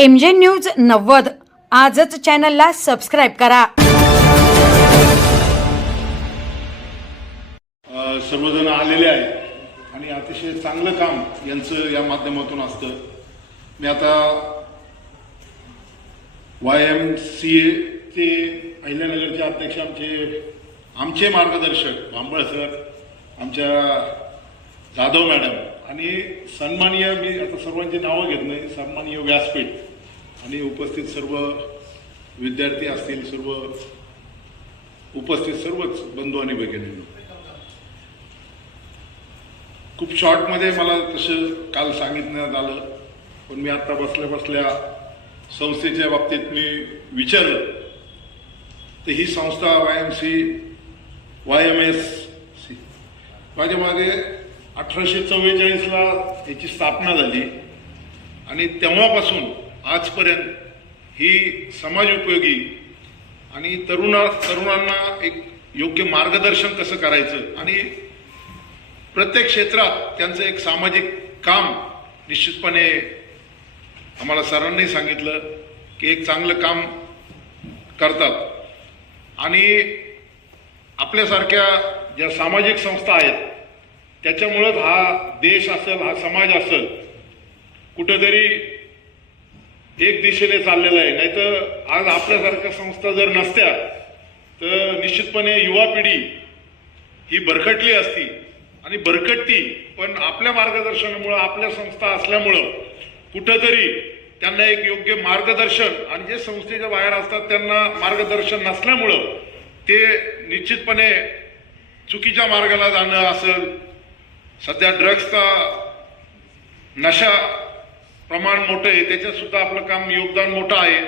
MJ news 90 आजच चॅनलला subscribe करा। सर्वजण आलेले आहेत आणि अतिशय चांगलं काम यांचं या माध्यमातून असतं। मी आता YMCA चे अहिल्यानगरचे अध्यक्ष आमचे मार्गदर्शक भांबळ सर, आमच्या जाधव मॅडम आणि सन्माननीय, मी आता सर्वांची नावं घेत नाही, सन्माननीय व्यासपीठ आणि उपस्थित सर्व विद्यार्थी असतील, सर्व उपस्थित सर्वच बंधू आणि भगिनींनो, खूप शॉर्टमध्ये मला तसं काल सांगितण्यात आलं, पण मी आता बसल्या बसल्या संस्थेच्या बाबतीत मी विचारलं तर ही संस्था YMS माझ्या मागे 1844ला याची स्थापना झाली आणि तेव्हापासून आजपर्यंत ही समाज उपयोगी आणि तरुणांना एक योग्य मार्गदर्शन कसं करायचं आणि प्रत्येक क्षेत्रात त्यांचं एक सामाजिक काम निश्चितपणे आम्हाला सरांनी सांगितलं की एक चांगलं काम करतात आणि आपल्यासारख्या ज्या सामाजिक संस्था आहेत त्याच्यामुळेच हा देश असेल, हा समाज असेल, कुठेतरी एक दिशेने चाललेला आहे। नाहीतर आज आपल्यासारख्या संस्था जर नसत्या तर निश्चितपणे युवा पिढी ही भरकटली असती आणि भरकटती, पण आपल्या मार्गदर्शनामुळं, आपल्या संस्था असल्यामुळं कुठेतरी त्यांना एक योग्य मार्गदर्शन, आणि जे संस्थेच्या बाहेर असतात त्यांना मार्गदर्शन नसल्यामुळं ते निश्चितपणे चुकीच्या मार्गाला जाणं असेल, सध्या ड्रग्सचा नशा प्रमाण मोठं आहे, त्याच्यात सुद्धा आपलं काम योगदान मोठं आहे।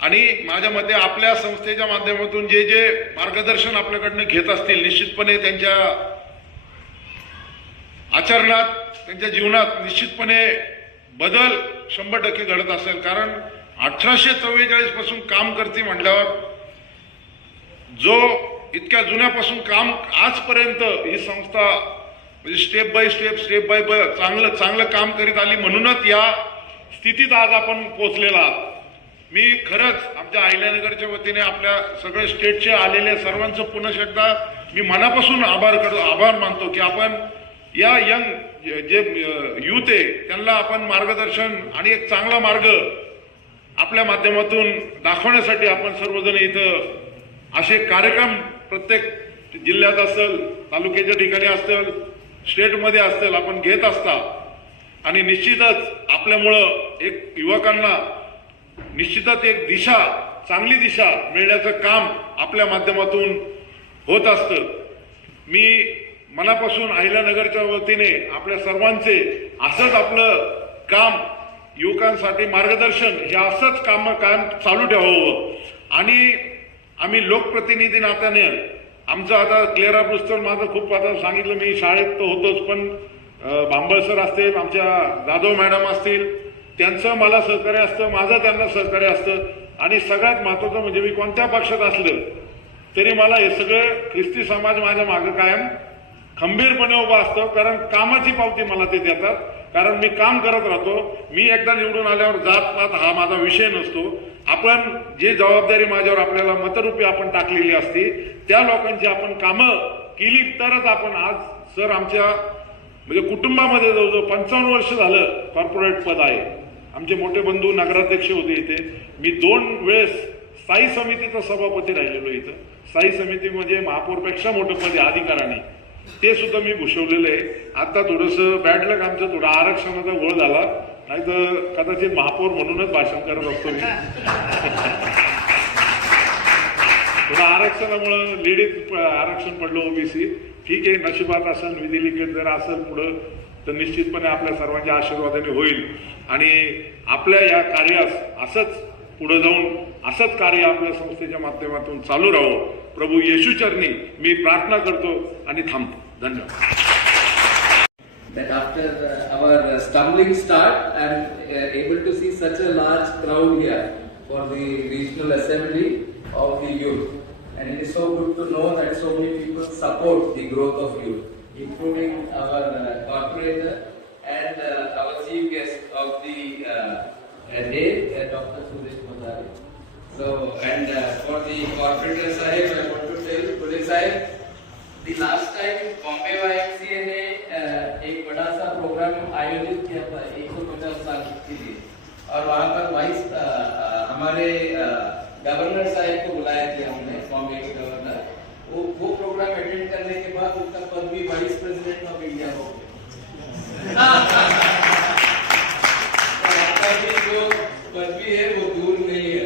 आणि माझ्या मते आपल्या संस्थेच्या माध्यमातून जे जे मार्गदर्शन आपल्याकडनं घेत असतील, निश्चितपणे त्यांच्या आचरणात, त्यांच्या जीवनात निश्चितपणे बदल 100% घडत असेल। कारण 1844 पासून काम करते म्हटल्यावर जो इतक्या जुन्यापासून काम आजपर्यंत ही संस्था म्हणजे स्टेप बाय स्टेप चांगलं काम करीत आली, म्हणूनच या स्थितीत आज आपण पोहोचलेला आहात। मी खरंच आमच्या अहिल्यानगरच्या वतीने आपल्या सगळे स्टेटचे आलेले सर्वांचं पुन्हा एकदा मी मनापासून आभार मानतो की आपण या यंग जे यूथ आहे त्यांना आपण मार्गदर्शन आणि एक चांगला मार्ग आपल्या माध्यमातून दाखवण्यासाठी आपण सर्वजण इथं असे कार्यक्रम प्रत्येक जिल्ह्यात असेल, तालुक्याच्या ठिकाणी असेल, स्टेटमध्ये असेल आपण घेत असता। आणि निश्चितच आपल्यामुळं एक युवकांना निश्चितच एक दिशा, चांगली दिशा मिळण्याचं काम आपल्या माध्यमातून होत असतं। मी मनापासून अहिल्यानगरच्या वतीने आपल्या सर्वांचे असंच आपलं काम, युवकांसाठी मार्गदर्शन हे असंच काम चालू ठेवावं। आणि आम्ही लोकप्रतिनिधी नात्याने आमचं आता क्लिअर पुस्तक माझं खूप आता सांगितलं, मी शाळेत तर होतोच, पण भांबळ सर असतील, आमच्या जाधव मॅडम असतील, त्यांचं मला सहकार्य असतं, माझं त्यांना सहकार्य असतं। आणि सगळ्यात महत्त्वाचं म्हणजे मी कोणत्या पक्षात असलं तरी मला हे सगळं ख्रिस्ती समाज माझ्या मागे कायम खंबीरपणे उभा असतो, कारण कामाची पावती मला ते देतात, कारण मी काम करत राहतो। मी एकदा निवडून आल्यावर जात पात हा माझा विषय नसतो। आपण जे जबाबदारी माझ्यावर आपल्याला मतरूपी आपण टाकलेली असती त्या लोकांची आपण कामं केली तरच आपण आज सर आमच्या म्हणजे कुटुंबामध्ये जवळजवळ 55 वर्ष झालं कॉर्पोरेट पद आहे। आमचे मोठे बंधू नगराध्यक्ष होते इथे, मी 2 वेळेस स्थायी समितीचा सभापती राहिलेलो इथं। स्थायी समिती म्हणजे महापौरपेक्षा मोठं पद आहे अधिकाराने, ते सुद्धा मी भूषवलेलं आहे। आता थोडंसं बॅड लक आमचं, थोडा आरक्षणाचा गोळ झाला, नाही तर कदाचित महापौर म्हणूनच भाषण करत असतो मी। थोडं आरक्षणामुळं लेडीज आरक्षण पडलं OBC, ठीक आहे, नशिबात असेल, विधी लिखित जर असेल पुढं तर निश्चितपणे आपल्या सर्वांच्या आशीर्वादाने होईल। आणि आपल्या या कार्यास असंच पुढे जाऊन असंच कार्य आपल्या संस्थेच्या माध्यमातून चालू राहावं, प्रभू येशू चरणी मी प्रार्थना करतो आणि थांबतो। धन्यवाद। That after our stumbling start, I am able to see such a large crowd here for the regional assembly of the youth, and it is so good to know that so many people support the growth of youth, including our corporator and our chief guest of the Dave, Dr. Suresh Madari. So, and for the corporator sahib, I want to tell Pule sahib, the last time Bombay YMCA ने एक बड़ा सा programme आयोजित KIA था 150 साल के लिए, और वहाँ पर वाइस हमारे गवर्नर साहब को बुलाया किया हमने, बॉम्बे के गवर्नर। वो प्रोग्राम अटेंड करने के बाद उनका पद भी वाइस प्रेसिडेंट ऑफ इंडिया हो गया। आपका भी जो पदवी है वो दूर नहीं है।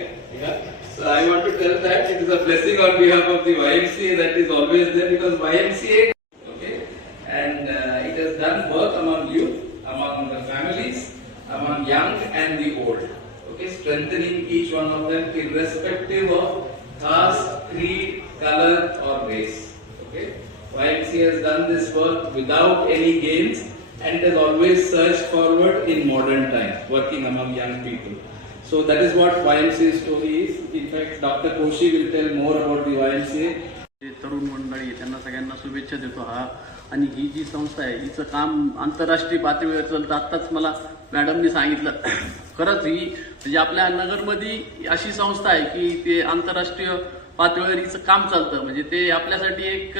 So I want to tell that it is a blessing on behalf of the YMCA that is always there, because YMCA, okay, and it has done work among youth, among the families, among young and the old, okay, strengthening each one of them irrespective of caste, creed, color or race, okay. YMCA has done this work without any gains and has always surged forward in modern times, working among young people. So that is what YMCA story is. In fact, Dr. Koshi will tell more about the YMCA. तरुण मंडळी त्यांना सगळ्यांना शुभेच्छा देतो हा. आणि ही जी संस्था आहे हिचं काम आंतरराष्ट्रीय पातळीवर चालतं. आत्ताच मला मॅडमनी सांगितलं, खरंच ही म्हणजे आपल्या नगरमध्ये अशी संस्था आहे की ते आंतरराष्ट्रीय पातळीवर हिचं काम चालतं. म्हणजे ते आपल्यासाठी एक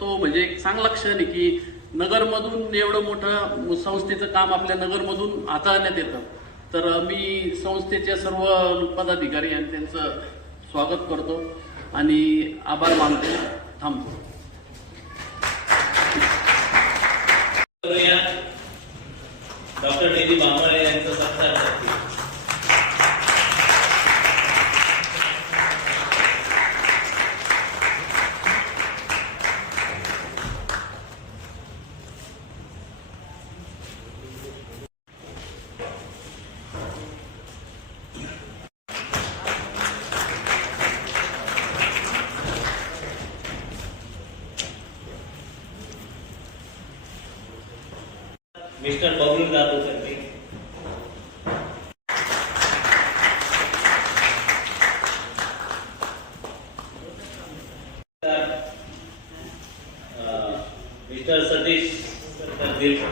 तो म्हणजे एक चांगला क्षण आहे की नगरमधून एवढं मोठं संस्थेचं काम आपल्या नगरमधून हाताळण्यात येतं. तर मी संस्थेच्या सर्व पदाधिकारी आणि त्यांचं स्वागत करतो आणि आभार मानतो. थांबतो. डॉक्टर डी बांबळे यांचं सत्कार करतील. मिस्टर बबलू जाधव करते. मिस्टर सतीश करतील.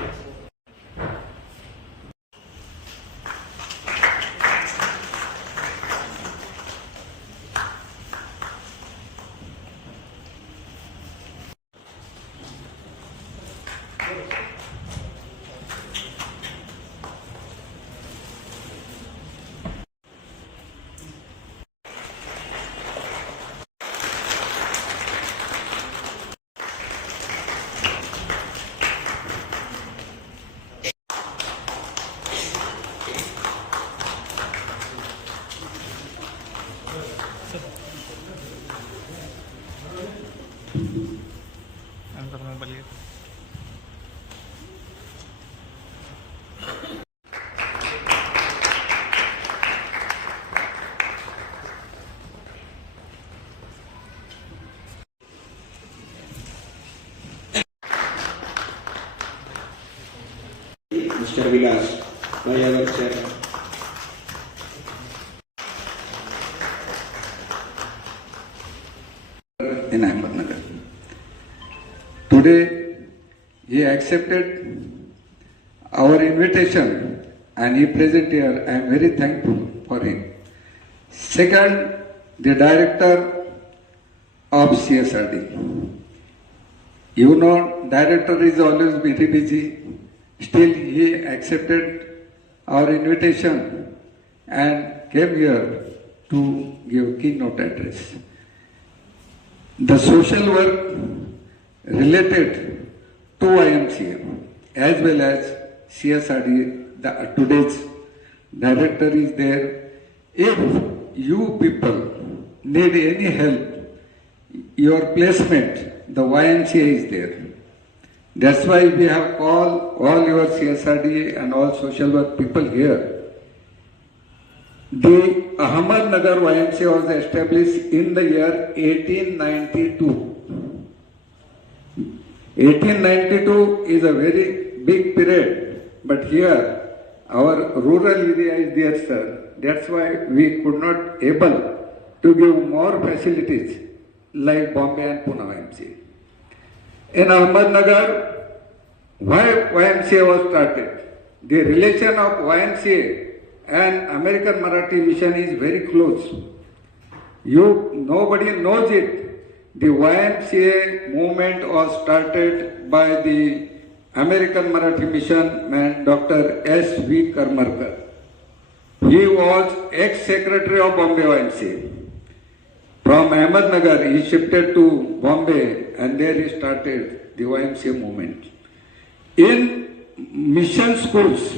Mr. Vilas, by our chairman. In Ahmednagar. Today, he accepted our invitation and he present here. I am very thankful for him. Second, the director of CSRD. You know, director is always very busy. Still, he accepted our invitation and came here to give keynote address. The social work related to YMCA as well as CSRD, today's director is there. If you people need any help, your placement, the YMCA is there. That's why we have called all your CSRD and all social work people here. The Ahmednagar YMCA was established in the year 1892. 1892 is a very big period, but here our rural area is there, sir. That's why we could not able to give more facilities like Bombay and Pune YMCA. In Ahmednagar, why YMCA was started? The relation of YMCA and American Marathi mission is very close. Nobody knows it. The YMCA movement was started by the American Marathi mission man Dr. S.V. Karmarkar. He was ex-secretary of Bombay YMCA. From Ahmednagar, he shifted to Bombay and there he started the YMCA movement. In mission schools,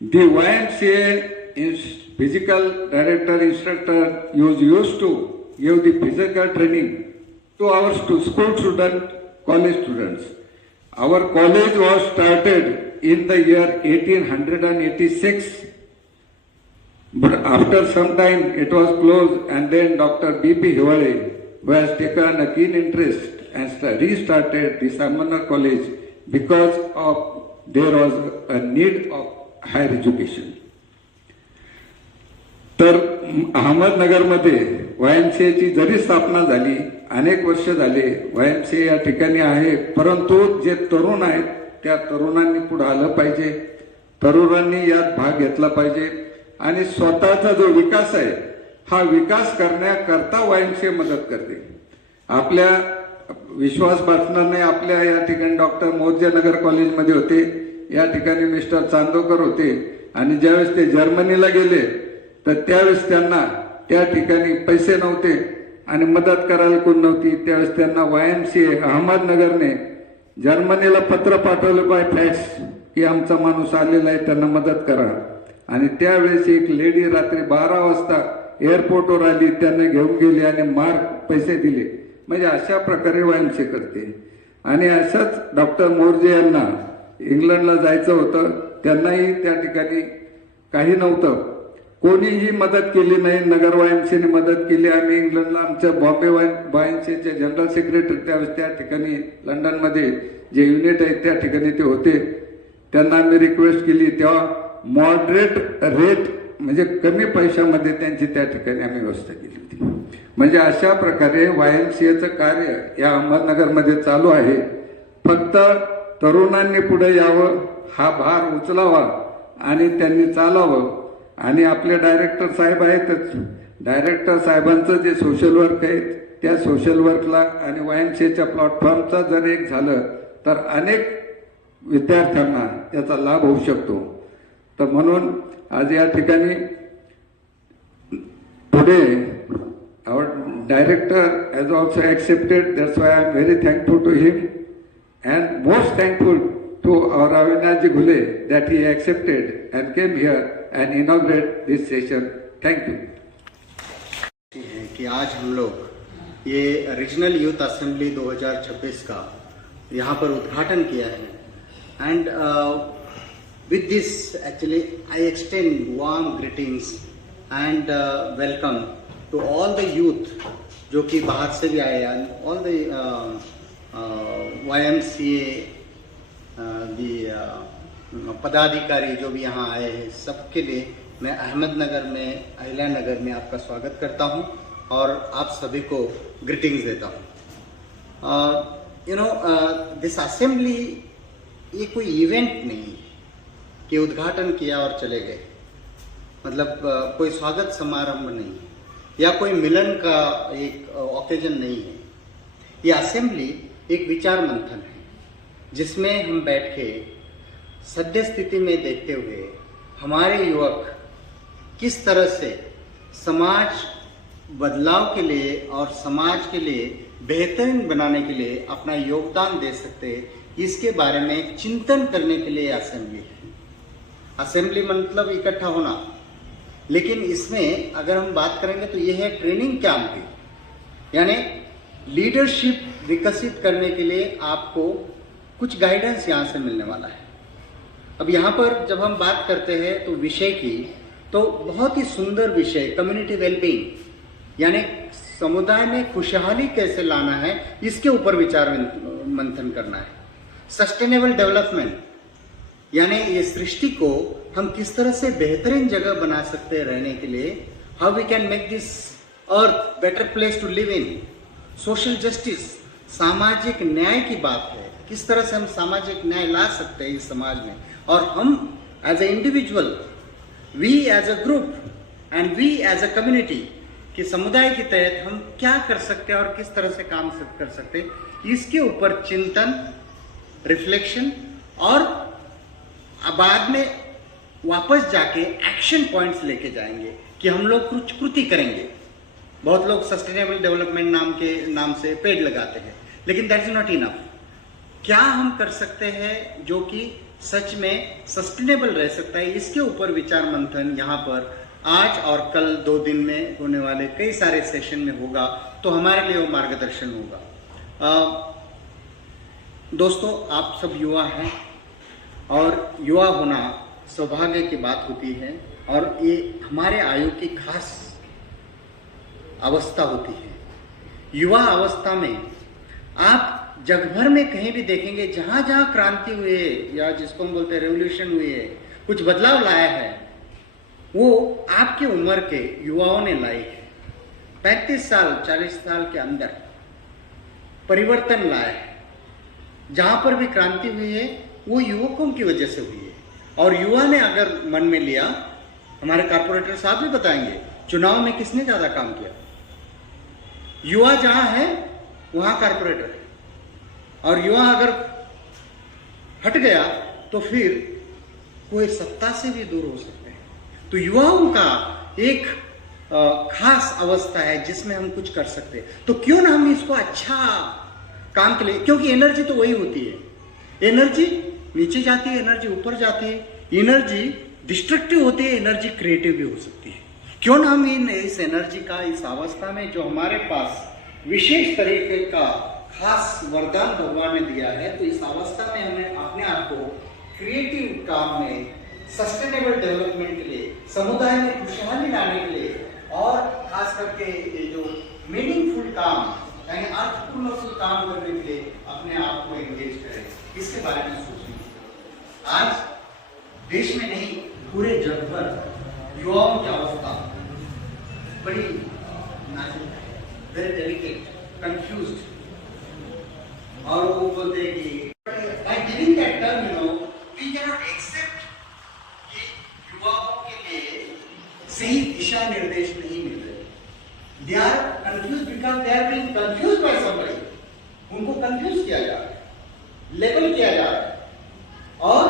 the YMCA physical director, instructor used to give the physical training to our school students, college students. Our college was started in the year 1886. But after some time it was closed, and then Dr. B.P. Hiwale, who has taken a keen interest and restarted the Samana College because of there was a need of higher education. तर अहमदनगरमध्ये YMCAची जरी स्थापना झाली, अनेक वर्ष झाले YMCA या ठिकाणी आहे, परंतु जे तरुण आहेत त्या तरुणांनी पुढे आलं पाहिजे, तरुणांनी यात भाग घेतला पाहिजे आणि स्वतःचा जो विकास आहे हा विकास करण्याकरता YMCA मदत करते. आपल्या विश्वास बसणार नाही, आपल्या या ठिकाणी डॉक्टर मोर्जेनगर कॉलेजमध्ये होते, या ठिकाणी मिस्टर चांदोकर होते आणि ज्यावेळेस ते जर्मनीला गेले तर त्यावेळेस त्यांना त्या ठिकाणी पैसे नव्हते आणि मदत करायला कोण नव्हती. त्यावेळेस त्यांना YMCA अहमदनगरने जर्मनीला पत्र पाठवलं बाय फॅक्स की आमचा माणूस आलेला आहे, त्यांना मदत करा. आणि त्यावेळेस एक लेडी रात्री 12 वाजता एअरपोर्टवर आली, त्यांना घेऊन गेली आणि पैसे दिले. म्हणजे अशा प्रकारे YMCA करते. आणि असंच डॉक्टर मोर्जे यांना इंग्लंडला जायचं होतं, त्यांनाही त्या ठिकाणी काही नव्हतं, कोणीही मदत केली नाही, नगर YMCAने मदत केली. आम्ही इंग्लंडला आमच्या बॉम्बे YMCAचे जनरल सेक्रेटरी त्यावेळेस त्या ठिकाणी लंडनमध्ये जे युनिट आहेत त्या ठिकाणी ते होते, त्यांना आम्ही रिक्वेस्ट केली. तेव्हा मॉडरेट रेट म्हणजे कमी पैशामध्ये त्यांची त्या ठिकाणी आम्ही व्यवस्था केली होती. म्हणजे अशा प्रकारे YMCAचं कार्य या अहमदनगरमध्ये चालू आहे. फक्त तरुणांनी पुढे यावं, हा भार उचलावा आणि त्यांनी चालावं. आणि आपले डायरेक्टर साहेब आहेतच, डायरेक्टर साहेबांचं जे सोशल वर्क आहे त्या सोशल वर्कला आणि YMCAच्या प्लॅटफॉर्मचा जर एक झालं तर अनेक विद्यार्थ्यांना त्याचा लाभ होऊ शकतो. तर म्हणून आज या ठिकाणी पुढे our director has also accepted, that's why I am very thankful to him and most thankful to our Avinash Ghule that he accepted and came here and inaugurate this session. Thank you. कि आज हम लोग ये regional youth assembly 2026 का यहाँ पर उद्घाटन KIA है end with this actually I extend warm greetings and welcome to all the youth जो कि बाहर से भी आए and all the YMCA पदाधिकारी जो भी यहाँ आए हैं, सबके लिए मैं अहमदनगर में अहिल्या नगर में आपका स्वागत करता हूँ और आप सभी को ग्रीटिंग्स देता हूँ. दिस असेंबली ये कोई इवेंट नहीं कि उद्घाटन किया और चले गए, मतलब कोई स्वागत समारंभ नहीं या कोई मिलन का एक ओकेजन नहीं है. ये असेंबली एक विचार मंथन है जिसमें हम बैठ के सद्य स्थिति में देखते हुए हमारे युवक किस तरह से समाज बदलाव के लिए और समाज के लिए बेहतरीन बनाने के लिए अपना योगदान दे सकते हैं, इसके बारे में चिंतन करने के लिए असेंबली है. असेंबली मतलब इकट्ठा होना, लेकिन इसमें अगर हम बात करेंगे तो यह है ट्रेनिंग कैंप की, यानी लीडरशिप विकसित करने के लिए आपको कुछ गाइडेंस यहाँ से मिलने वाला है. अब यहाँ पर जब हम बात करते हैं तो विषय की, तो बहुत ही सुंदर विषय कम्युनिटी वेलबींग, यानी समुदाय में खुशहाली कैसे लाना है, इसके ऊपर विचार मंथन करना है. सस्टेनेबल डेवलपमेंट, यानी ये सृष्टि को हम किस तरह से बेहतरीन जगह बना सकते हैं रहने के लिए, how we can make this earth better place to live in. Social justice, सामाजिक न्याय की बात है, किस तरह से हम सामाजिक न्याय ला सकते हैं इस समाज में, और हम as a individual we as a group and we as a community कि समुदाय के तहत हम क्या कर सकते हैं और किस तरह से काम कर सकते हैं, इसके ऊपर चिंतन, रिफ्लेक्शन और बाद में वापस जाके एक्शन पॉइंट्स लेके जाएंगे कि हम लोग कुछ कृति करेंगे। बहुत लोग सस्टेनेबल डेवलपमेंट नाम से पेड़ लगाते हैं, लेकिन दैट इज नॉट इनफ। क्या हम कर सकते हैं जो कि सच में सस्टेनेबल रह सकता है, इसके ऊपर विचार मंथन यहाँ पर आज और कल 2 दिन में होने वाले कई सारे सेशन में होगा, तो हमारे लिए वो मार्गदर्शन होगा। दोस्तों, आप सब युवा हैं और युवा होना सौभाग्य की बात होती है और ये हमारे आयु की खास अवस्था होती है। युवा अवस्था में आप जग भर में कहीं भी देखेंगे, जहां जहां क्रांति हुई है या जिसको हम बोलते हैं रेवोल्यूशन हुई है, कुछ बदलाव लाया है, वो आपकी उम्र के युवाओं ने लाई है। 35 साल 40 साल के अंदर परिवर्तन लाया है। जहां पर भी क्रांति हुई है वो युवकों की वजह से हुई है। और युवा ने अगर मन में लिया, हमारे कारपोरेटर साहब भी बताएंगे चुनाव में किसने ज्यादा काम किया। युवा जहां है वहां कारपोरेटर है, और युवा अगर हट गया तो फिर कोई सत्ता से भी दूर हो सकते हैं। तो युवाओं का एक खास अवस्था है जिसमें हम कुछ कर सकते हैं। तो क्यों ना हम इसको अच्छा काम के लिए, क्योंकि एनर्जी तो वही होती है। एनर्जी नीचे जाती है, एनर्जी ऊपर जाती है, एनर्जी डिस्ट्रक्टिव होती है, एनर्जी क्रिएटिव भी हो सकती है। क्यों ना हम इस एनर्जी का इस अवस्था में जो हमारे पास विशेष तरीके का खास वरदान भगवान ने दिया है, तो इस अवस्था में हमें अपने आप को क्रिएटिव काम में, सस्टेनेबल डेवलपमेंट के लिए, समुदाय में खुशहाली लाने के लिए और खास करके ये जो मीनिंगफुल काम यानी अर्थपूर्ण काम करने के लिए अपने आप को एंगेज करें, इसके बारे में सोचें। आज देश में नहीं पूरे जग भर युवाओं की अवस्था बड़ी नाजुक है, वेरी डेलिकेट, कंफ्यूज्ड, और वो बोलते हैं कि by giving that term, we cannot accept कि युवाओं के लिए सही दिशा निर्देश नहीं मिल रहे। They are confused because they are being confused by somebody. उनको कंफ्यूज किया जा रहा है, लेबल किया जा रहा है, और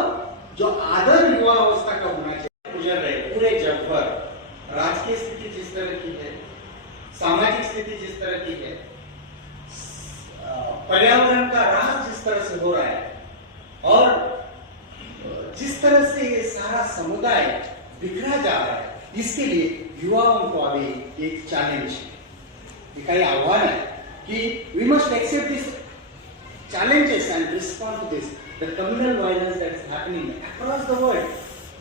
जो आदर युवा अवस्था का होना चाहिए गुजर रहे पूरे जग भर। राजकीय स्थिति जिस तरह की है, सामाजिक स्थिति जिस तरह की है, पर्यावरण का ह्रास जिस तरह से हो रहा है, और जिस तरह से ये सारा समुदाय बिखरा जा रहा है, इसके लिए युवाओं को अभी एक चैलेंज, एक आह्वान है कि we must accept this challenges and respond to this, the communal violence that is happening across the world.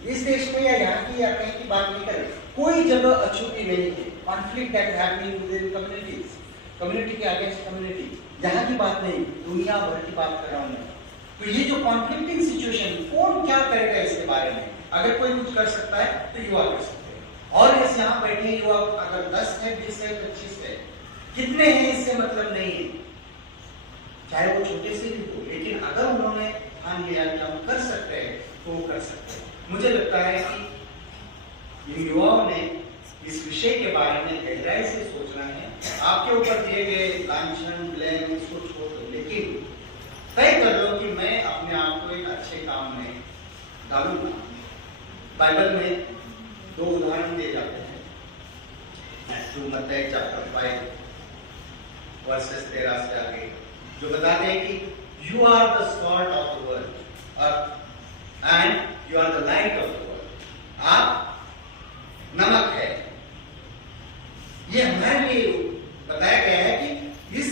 इस देश में या यहाँ की या कहीं की बात नहीं कर रहे, कोई जगह अछूती नहीं है। Conflict that happening within communities, community K against community, जहाँ की बात नहीं, दुनिया भर की बात कर रहा हूँ मैं। तो ये जो कॉन्फ्लिक्टिंग सिचुएशन, कौन क्या करेगा इसके बारे में? अगर कोई कुछ कर सकता है तो युवा कर सकते हैं। और इस यहाँ बैठे युवा अगर 10 है, 20 है, 25 है, कितने हैं इससे मतलब नहीं है, चाहे वो छोटे से भी हो, लेकिन अगर उन्होंने ठान लिया कि हम कर सकते हैं तो वो कर सकते हैं। मुझे लगता है कि इन युवाओं ने इस विषय के बारे में गहराई से सोचना है। आपके ऊपर दिए गए लांछन, ब्लेम, इसको छोड़ दो, लेकिन तय कर लो कि मैं अपने आप को एक अच्छे काम में डालूंगा। बाइबल में 2 उदाहरण दिए जाते हैं, मत्ती चैप्टर 5 वर्सेस 13 से आगे, जो बताते हैं कि you are the salt of the world and you are the light of the world. आप नमक है। ये हमारे लिए बताया गया है कि इस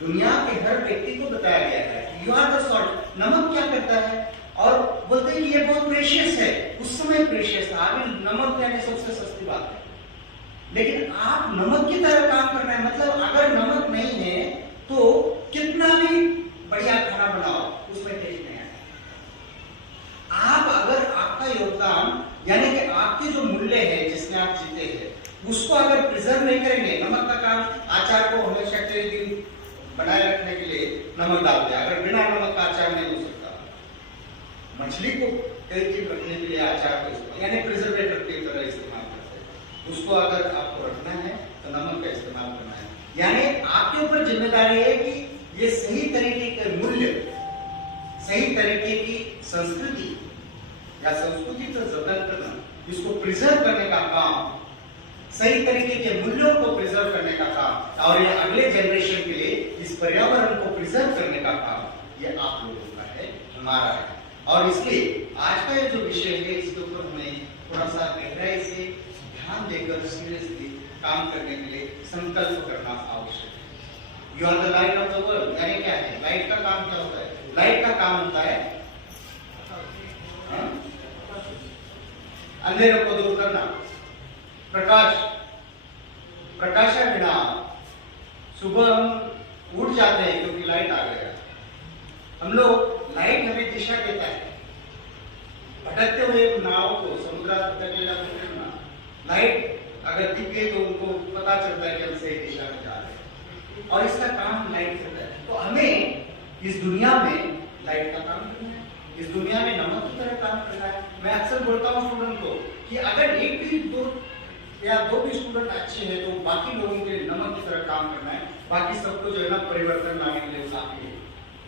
दुनिया के हर व्यक्ति को बताया गया है कि यू आर द सॉल्ट। नमक क्या करता है? और बोलते हैं कि ये बहुत प्रेशियस है, उस समय प्रेशियस था, अभी नमक यानी सबसे सस्ती बात है, लेकिन आप नमक की तरह काम करना है। मतलब अगर नमक नहीं है तो कितना भी बढ़िया खाना बनाओ उसमें टेस्ट नहीं आएगा। आप अगर आपका योगदान यानी कि आपके जो मूल्य है जिसमें आप जीते हैं उसको अगर प्रिजर्व नहीं करेंगे, नमक का काम अचार को हमेशा के दिन बनाए रखने के लिए नमक डालते हैं, अगर बिना नमक का अचार नहीं हो सकता। मछली को तरकीब रखने के लिए अचार को इस्तेमाल यानी प्रिजर्वेटिव की तरह इस्तेमाल करते हैं। उसको अगर आपको रखना है तो नमक का इस्तेमाल करना है। यानी आपके ऊपर जिम्मेदारी है कि ये सही तरीके के मूल्य, सही तरीके की संस्कृति या संस्कृति का जतन करना, इसको प्रिजर्व करने का काम, सही तरीके के मूल्यों को प्रिजर्व करने का काम और ये अगले जनरेशन के लिए इस पर्यावरण को प्रिजर्व करने का काम ये आप लोगों का है, हमारा है। और इसलिए आज का ये जो विषय है इसके ऊपर हमें थोड़ा सा गहराई से ध्यान देकर सीरियसली काम करने के लिए संकल्प करना आवश्यक है। You are the light of the world, यानी क्या है? लाइट का काम क्या होता है? लाइट का काम होता है अंधेरे को दूर करना, प्रकाश, प्रकाश है बिना सुबह हम उठ जाते हैं क्योंकि लाइट आ गया। हम लोग लाइट हमें दिशा देता है। भटकते हुए नाव को समुद्र तक ले जाते हैं, लाइट अगर दिख गई तो उनको पता चलता है कि हम सही दिशा में जा रहे हैं और इसका काम लाइट करता है। तो हमें इस दुनिया में लाइट का काम करना है, इस दुनिया में नमक की तरह काम करना है। मैं अक्सर बोलता हूँ स्टूडेंट को कि अगर एक भी दो भी स्टूडेंट अच्छे हैं तो बाकी लोगों के लिए नमक की तरह काम करना है, बाकी सबको जो है ना परिवर्तन लाने के लिए काफी है।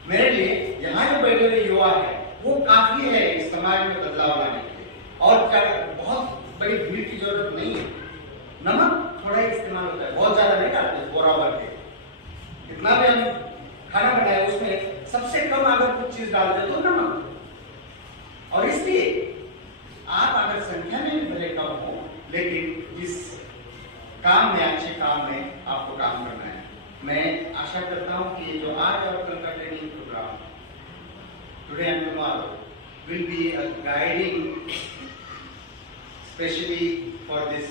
मेरे लिए यहाँ जो बैठे हुए युवा है वो काफी है इस समाज में बदलाव लाने के लिए, और क्या बहुत बड़ी भीड़ की जरूरत नहीं है। नमक थोड़ा ही इस्तेमाल होता है, बहुत ज्यादा नहीं डालते, बोरा भर के। इतना भी हम खाना बनाए उसमें सबसे कम अगर कुछ चीज डालते तो नमक। और इसलिए आप अगर संख्या में भी भले कम हो लेकिन इस काम में, अच्छे काम में आपको काम करना है। मैं आशा करता हूं कि जो आज और कल का training programme today and tomorrow will be a guiding especially for this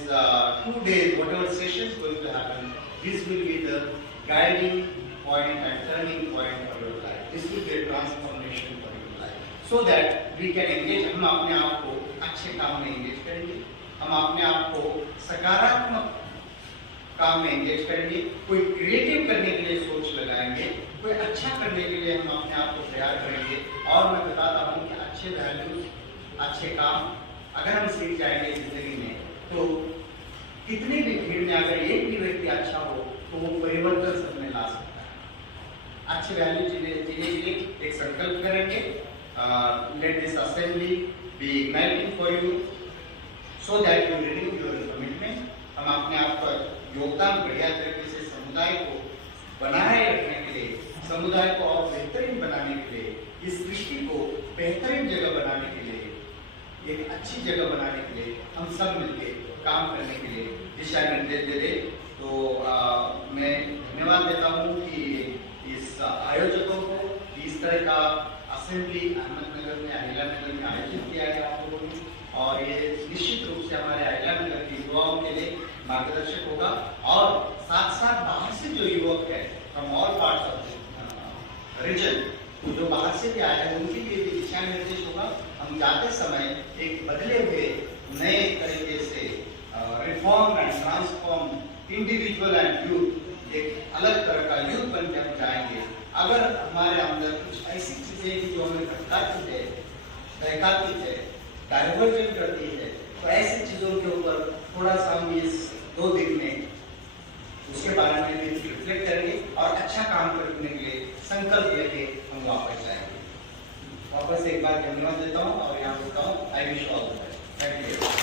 2 days whatever session is going to happen, this will be the guiding point and turning point for your life. This will be a transformation for your life so that we can engage। हम अपने आप को अच्छे काम में engage करेंगे, हम अपने आप को सकारात्मक काम में engage करेंगे, कोई क्रिएटिव करने के लिए सोच लगाएंगे, कोई अच्छा करने के लिए हम अपने आप को तैयार करेंगे। और मैं बताता हूँ कि अच्छे वैल्यूज, अच्छे काम अगर हम सीख जाएंगे जिंदगी में तो कितनी भी भीड़ में अगर एक भी व्यक्ति अच्छा हो तो वो परिवर्तन सब में ला सकता है। अच्छे वैल्यू जीने के लिए एक संकल्प करेंगे। Let this assembly be igniting for you so that you renew your commitment. हम अपने आप का योगदान बढ़िया तरीके से समुदाय को बनाए रखने के लिए, समुदाय को और बेहतरीन बनाने के लिए, इस सृष्टि को बेहतरीन जगह बनाने के लिए, एक अच्छी जगह बनाने के लिए हम सब मिलकर काम करने के लिए दिशा निर्देश दे दे। तो मैं धन्यवाद देता हूँ कि इस आयोजकों को इस तरह का असेंबली अहमदनगर में, अहिलानगर में आयोजित किया गया आप लोगों ने, और ये निश्चित रूप से हमारे अहिलानगर के युवाओं के लिए मार्गदर्शक होगा। और साथ साथ बाहर से जो युवक है from all parts of region, जो बाहर से भी आए हैं उनके लिए भी दिशा निर्देश होगा। हम जाते समय एक बदले हुए नए तरीके से reform and transform individual and youth, एक अलग तरह का यूथ बन के हम जाएंगे। अगर हमारे अंदर कुछ ऐसी चीजें जो हमें भटकाती है, बहकाती है, डाइवर्जन करती है, तो ऐसी चीजों के ऊपर थोड़ा सा हम इस 2 दिन में उसके बारे में भी रिफ्लेक्ट करेंगे और अच्छा काम करने के लिए संकल्प लेके हम वापस जाएंगे। वापस एक बार धन्यवाद देता हूँ और यहाँ बोलता हूँ I wish all the best. Thank you.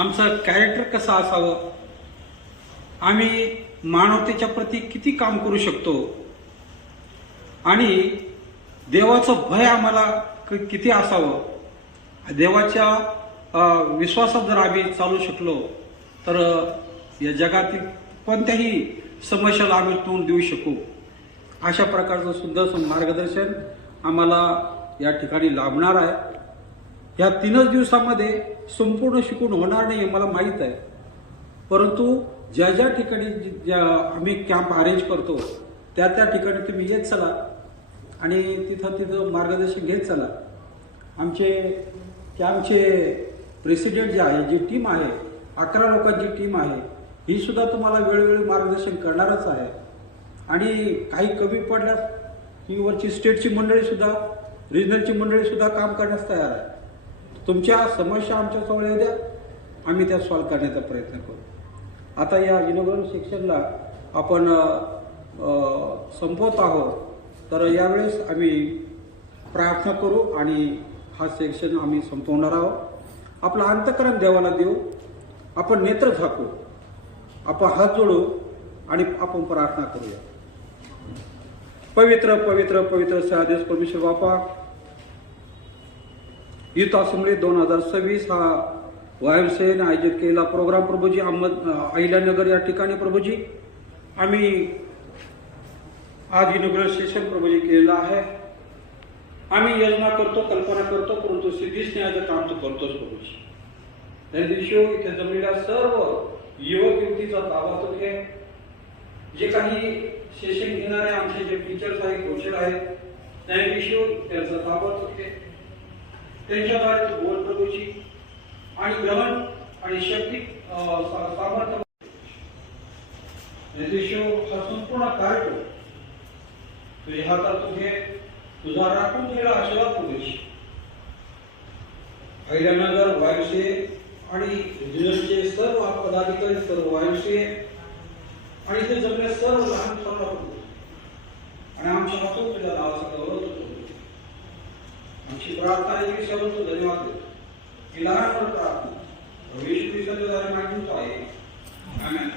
आमचं कॅरेक्टर कसं असावं, आम्ही मानवतेच्या प्रती किती काम करू शकतो आणि देवाचं भय आम्हाला किती असावं, देवाच्या विश्वासात जर आम्ही चालू शकलो तर या जगातील कोणत्याही समस्याला आम्ही तोंड देऊ शकू। अशा प्रकारचं सुद्धा मार्गदर्शन आम्हाला या ठिकाणी लाभणार आहे। या 3 दिवसामध्ये संपूर्ण शिकून होणार नाही मला माहीत आहे, परंतु ज्या ज्या ठिकाणी ज्या आम्ही कॅम्प अरेंज करतो त्या त्या ठिकाणी तुम्ही येत चला आणि तिथं मार्गदर्शन घेत चला। आमचे कॅम्पचे प्रेसिडेंट जे आहे, जी टीम आहे, 11 लोकांची टीम आहे, ही सुद्धा तुम्हाला वेळोवेळी मार्गदर्शन करणारच आहे। आणि काही कमी पडल्यास ही वरची स्टेटची मंडळी सुद्धा, रिजनलची मंडळी सुद्धा काम करण्यास तयार आहे. तुमच्या समस्या आमच्या जवळ येऊ द्या, आम्ही त्या सॉल्व्ह करण्याचा प्रयत्न करू. आता या इनॉग्रल सेक्शनला आपण संपवत आहोत, तर यावेळेस आम्ही प्रार्थना करू आणि हा सेक्शन आम्ही संपवणार आहोत. आपलं अंतःकरण देवाला देऊ, आपण नेत्र झाकू, आपण हात जोडू आणि आपण प्रार्थना करूया. पवित्र पवित्र पवित्र सहादेश परमेश्वर बापा, युथ असेंब्ली 2026 हा वायुसेने आयोजित केलेला प्रोग्राम प्रभूजी अहिल्यानगर या ठिकाणी प्रभूजी आम्ही आज इनॉग्रल सेशन प्रभूजी केलेला आहे. आम्ही योजना करतो, कल्पना करतो, परंतु सिद्धीच न्यायाचं काम तो करतोच प्रभूजी. त्या दिवशी इथे जमलेल्या सर्व युवक युवतीचा ताबा तो घे. जे काही सेशन घेणारे आमचे जे टीचर्स आहेत, कोचर आहेत, त्या दिवशी त्यांचा ताबा तो घे. त्यांच्याद्वारे तो बोल प्रभूजी आणि ग्रहण आणि शक्ती सामर्थ्य हा संपूर्ण कार्यक्रम तुझ्या हातात तू घे. तुझा राखून तुला आशीर्वाद प्रभूजी. अहिल्यानगर वायुसेने आणि रिजनलचे सर्व पदाधिकारी, सर्व वायुसेने आणि ते जमले सर्व लहान सर्व आणि आमच्या हातून तुझ्या नावाचा गौरव होतो. आमची प्रार्थना आहे, सर्व धन्यवाद देतो. ही लहान प्रार्थना येशू ख्रिस्ताच्या द्वारे मागतो आहे. आमेन.